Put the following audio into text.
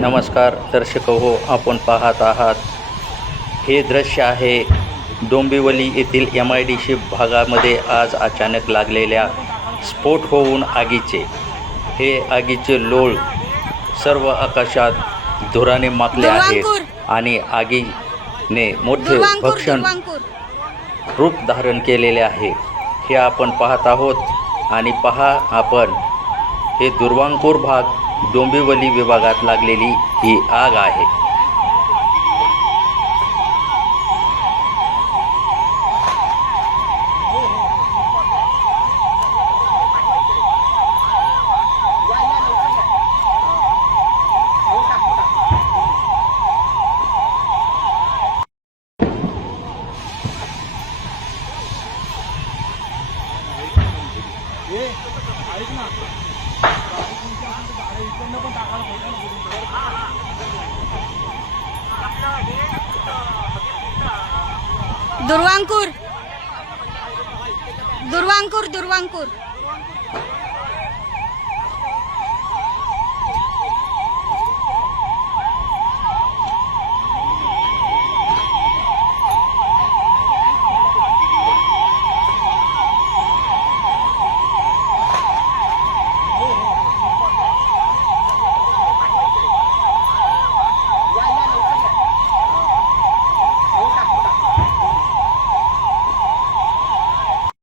नमस्कार दर्शक हो आपण पाहत आहात. हे दृश्य आहे डोंबिवली येथील एम आय डी सी भागामध्ये आज अचानक लागलेल्या स्फोट होऊन आगीचे. हे आगीचे लोळ सर्व आकाशात धुराने माकले आहेत. आणि आगीने मोठे भक्षण रूप धारण केलेले आहे. हे आपण पाहत आहोत आणि पहा आपण हे दुर्वांकूर भाग डोंबिवली विभागात लागलेली ही आग आहे. दुर्वांकूर दुर्वांकूर दुर्वांकूर